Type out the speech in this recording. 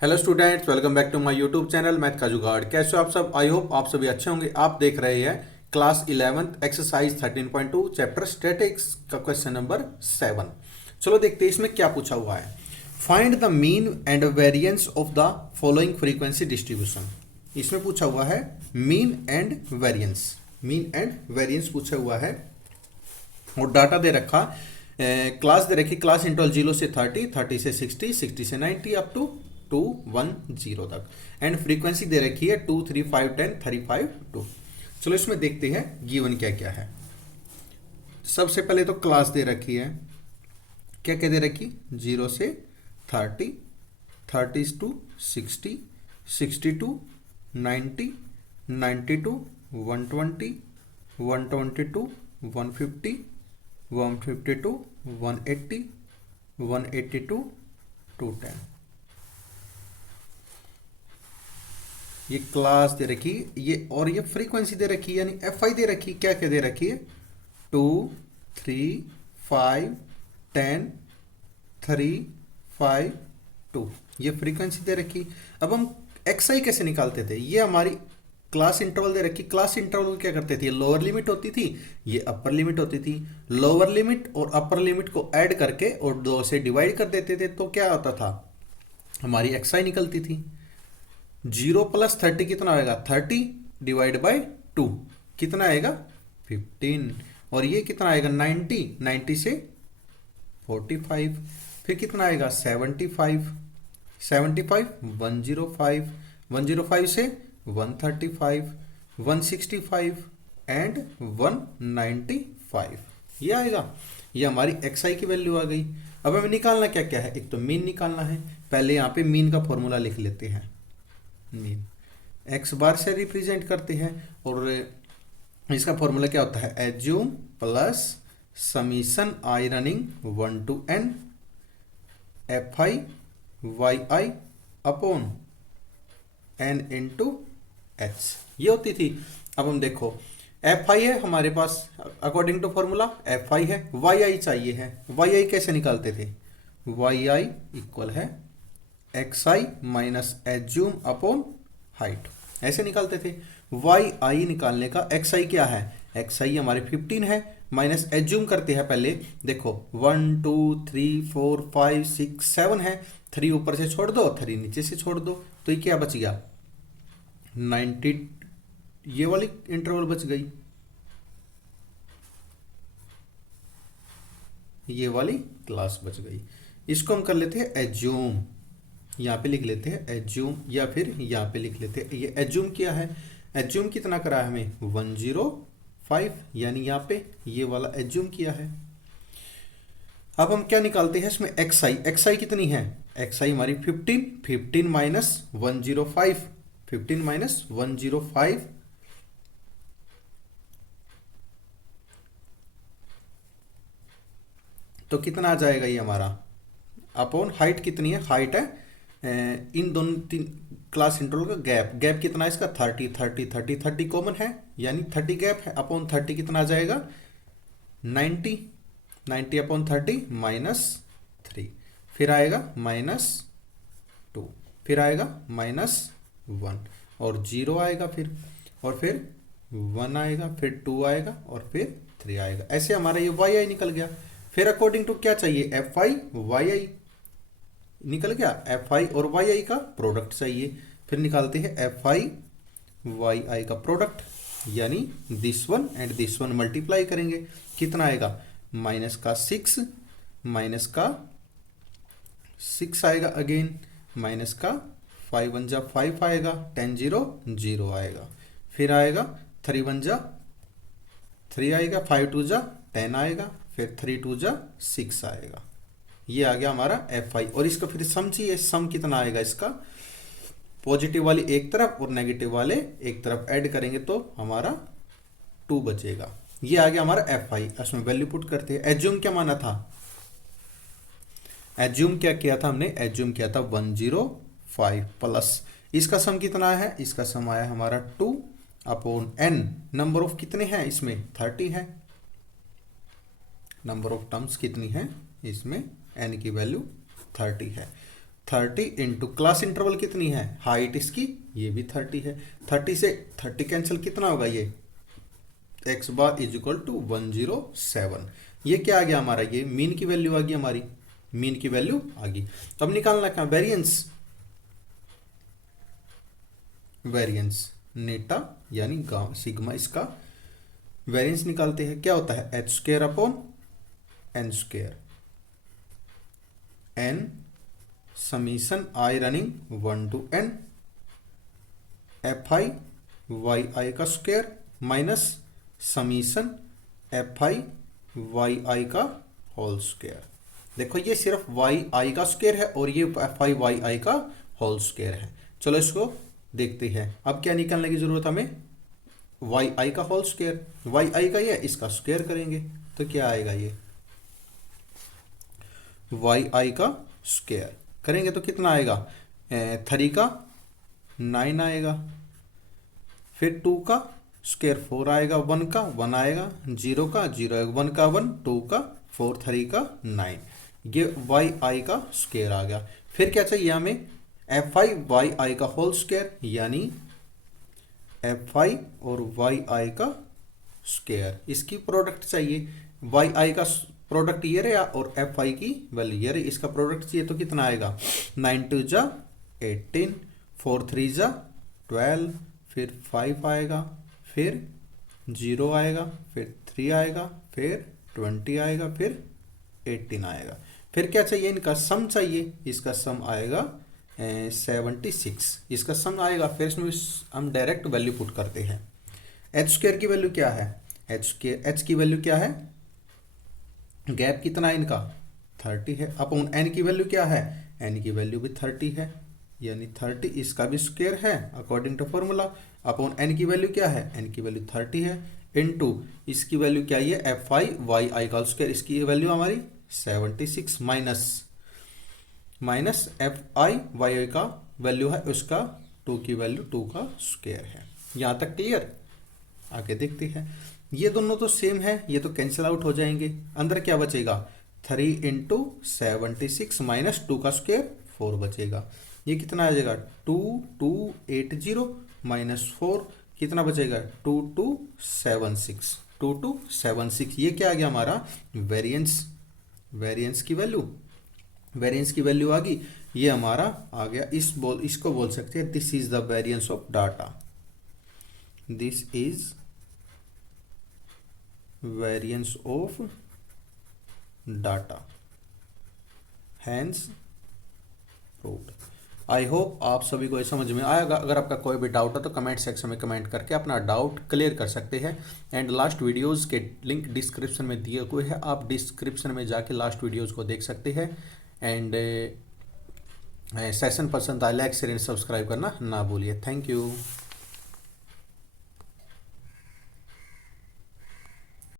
Hello students, welcome back to my YouTube channel math का जुगाड़। कैसे हो आप सब? आई होप आप सभी अच्छे होंगे। आप देख रहे हैं class 11th exercise 13.2 chapter statics का क्वेश्चन नंबर 7। चलो देखते हैं इसमें क्या पूछा हुआ है। Find the mean and variance of the following frequency distribution. इसमें पूछा हुआ है mean and variance. Mean and variance पूछा हुआ है और डाटा दे रखा, क्लास दे रखी, क्लास इंटरवल 0 से 30, 30 से 60, 60 से 90 अप टू 210 तक। एंड फ्रीक्वेंसी दे रखी है 2, 3, 5, 10, 35, 2। चलो इसमें देखते हैं गिवन क्या क्या है। सबसे पहले तो क्लास दे रखी है, क्या क्या दे रखी, 0 से 30, 30 to 60, 60 to 90, 90 to 120, 120 to 150, 150 to 180, 180 to 210। ये क्लास दे रखी, ये और ये फ्रीक्वेंसी दे रखी, यानी एफ आई दे रखी। क्या क्या दे रखी है, 2, 3, 5, 10, 3, 5, 2। ये फ्रीक्वेंसी दे रखी। अब हम एक्स आई कैसे निकालते थे? ये हमारी क्लास इंटरवल दे रखी। क्लास इंटरवल क्या करते थे, लोअर लिमिट होती थी, ये अपर लिमिट होती थी। लोअर लिमिट और अपर लिमिट को ऐड करके और 2 से डिवाइड कर देते थे, तो क्या होता था, हमारी एक्स आई निकलती थी। 0 प्लस 30 कितना आएगा, 30 डिवाइड बाई 2 कितना आएगा, 15। और ये कितना आएगा, 90, 90 से 45, फिर कितना आएगा 75, 75, 105, 105 से 135, 165 एंड 195, ये आएगा। ये हमारी एक्स आई की वैल्यू आ गई। अब हमें निकालना क्या क्या है, एक तो मीन निकालना है। पहले यहाँ पे मीन का फॉर्मूला लिख लेते हैं। मीन एक्स बार से रिप्रेजेंट करते हैं और इसका फॉर्मूला क्या होता है, assume plus summation i running 1 to n f i y i upon n into h, ये होती थी। अब हम देखो, एफ आई है हमारे पास, according to formula f i है, वाई आई चाहिए है। वाई आई कैसे निकालते थे, वाई आई इक्वल है एक्स आई माइनस एज्यूम अपॉन हाइट, ऐसे निकालते थे। वाई आई निकालने का एक्स आई क्या है, एक्स आई हमारे 15 है, माइनस एज्यूम करते हैं पहले। देखो 1, 2, 3, 4, 5, 6, 7 है, 3 ऊपर से छोड़ दो, 3 नीचे से छोड़ दो, तो ये क्या बच गया, 90। ये वाली इंटरवल बच गई, ये वाली क्लास बच गई। इसको हम कर लेते हैं एज्यूम, यहाँ पे लिख लेते हैं एज्यूम, या फिर यहाँ पे लिख लेते हैं, ये एज्यूम किया है। एज्यूम कितना करा है हमें, 105, यानी यहाँ पे ये वाला एज्यूम किया है। अब हम क्या निकालते हैं इसमें, एक्स आई। एक्स आई कितनी है, एक्स आई हमारी 15, 15 माइनस 105, 15 माइनस 105, तो कितना आ जाएगा ये हमारा, अपॉन हाइट कितनी है, हाइट है इन दोनों तीन क्लास इंटरवल का गैप, गैप कितना है इसका, 30, 30, 30, 30 कॉमन है, यानी 30 गैप है, अपॉन 30 कितना आ जाएगा, 90, 90 अपॉन 30 माइनस 3, फिर आएगा -2, फिर आएगा -1 और 0 आएगा, फिर 1 आएगा, फिर 2 आएगा और फिर 3 आएगा। ऐसे हमारा ये वाई आई निकल गया। फिर अकॉर्डिंग टू क्या चाहिए, एफ आई वाई आई निकल गया, एफ आई और वाई आई का प्रोडक्ट चाहिए। फिर निकालते हैं एफ आई वाई आई का प्रोडक्ट, यानी this one and this one multiply करेंगे, कितना आएगा, माइनस का 6, माइनस का 6 आएगा, अगेन माइनस का 5 1 जा 5 आएगा, 10 0 0 आएगा, फिर आएगा 3 1 जा 3 आएगा, 5 2 जा 10 आएगा, फिर 3 2 जा 6 आएगा। ये आ गया हमारा एफ आई। और इसका फिर सम चाहिए, सम कितना आएगा इसका, पॉजिटिव वाली एक तरफ और नेगेटिव वाले एक तरफ ऐड करेंगे तो हमारा 2 बचेगा। ये आ गया हमारा एफ आई। इसमें वैल्यू पुट करते हैं। एज्यूम क्या माना था, एज्यूम क्या किया था हमने, एज्यूम किया था 105 प्लस इसका सम कितना है, इसका सम आया हमारा 2 अपॉन n। नंबर ऑफ कितने हैं इसमें, 30 है। नंबर ऑफ टर्म्स कितनी है इसमें, n की वैल्यू 30 है। 30 इंटू क्लास इंटरवल कितनी है, हाइट इसकी ये भी 30 है, 30 से 30 कैंसिल कितना होगा ये x bar is equal to 107। ये क्या आ गया हमारा, ये मीन की वैल्यू आ गई हमारी, मीन की वैल्यू आ गई। तो अब निकालना क्या, वेरिएंस, वेरिएंस नेटा यानी सिग्मा, इसका वेरिएंस निकालते हैं। क्या होता है h square upon n square, n summation i running 1 to n f i y i का square minus summation f i y i का होल स्क्वायर। देखो ये सिर्फ वाई आई का स्क्वायर है और ये एफ आई वाई आई का होल स्क्वायर है। चलो इसको देखते हैं। अब क्या निकालने की जरूरत हमें, वाई आई का होल स्क्वायर, वाई आई का ये इसका स्क्वायर करेंगे तो क्या आएगा, ये वाई आई का स्क्वायर करेंगे तो कितना आएगा, 3 का 9 आएगा, फिर 2 का स्क्वायर 4 आएगा, 1 का 1 आएगा, 0 का 0 आएगा, 1 का 1, 2 का 4, 3 का 9। ये वाई आई का स्क्वायर आ गया। फिर क्या चाहिए हमें, एफ आई वाई आई का होल स्क्वायर, यानी एफ आई और वाई आई का स्क्वायर, इसकी प्रोडक्ट चाहिए। वाई आई का प्रोडक्ट ये रहा और एफ आई की वैल्यू ये रही, इसका प्रोडक्ट चाहिए तो कितना आएगा, 9 2 जा 18, 4 3 जा 12, फिर 5 आएगा, फिर 0 आएगा, फिर 3 आएगा, फिर 20 आएगा, फिर 18 आएगा। फिर क्या चाहिए, इनका सम चाहिए, इसका सम आएगा 76, इसका सम आएगा। फिर इसमें हम डायरेक्ट वैल्यू पुट करते हैं। एच स्क्वायर की वैल्यू क्या है, एच की वैल्यू क्या है, गैप कितना है इनका 30 है, अपॉन एन की वैल्यू क्या है, एन की वैल्यू भी 30 है, यानी 30 इसका भी स्क्वायर है according to formula, upon n की वैल्यू क्या है, एन की वैल्यू 30 है, इनटू इसकी वैल्यू क्या है, एफ आई वाई आई का स्क्वायर, इसकी वैल्यू हमारी 76 minus F i y i का वैल्यू है उसका 2 की वैल्यू 2 का स्क्वायर है। यहाँ तक क्लियर, आगे देखते हैं। ये दोनों तो सेम है, ये तो कैंसिल आउट हो जाएंगे, अंदर क्या बचेगा 3 इंटू 76 माइनस 2 का स्क्वायर 4 बचेगा। ये कितना आ जाएगा 2280 माइनस 4 कितना बचेगा 2276, 2276। ये क्या आ गया हमारा वेरिएंस, वेरिएंस की वैल्यू, वेरिएंस की वैल्यू आ गई, ये हमारा आ गया। इसको बोल सकते हैं this is the variance of data, this is variance of data, hence proved. I hope आप सभी को ये समझ में आएगा। अगर आपका कोई भी डाउट है तो कमेंट सेक्शन में कमेंट करके अपना डाउट क्लियर कर सकते हैं। एंड लास्ट वीडियोस के लिंक डिस्क्रिप्शन में दिए हुए हैं, आप डिस्क्रिप्शन में जाके लास्ट वीडियोस को देख सकते हैं। एंड सेशन पसंद आए लाइक शेयर एंड सब्सक्राइब करना ना भूलिए। Thank you.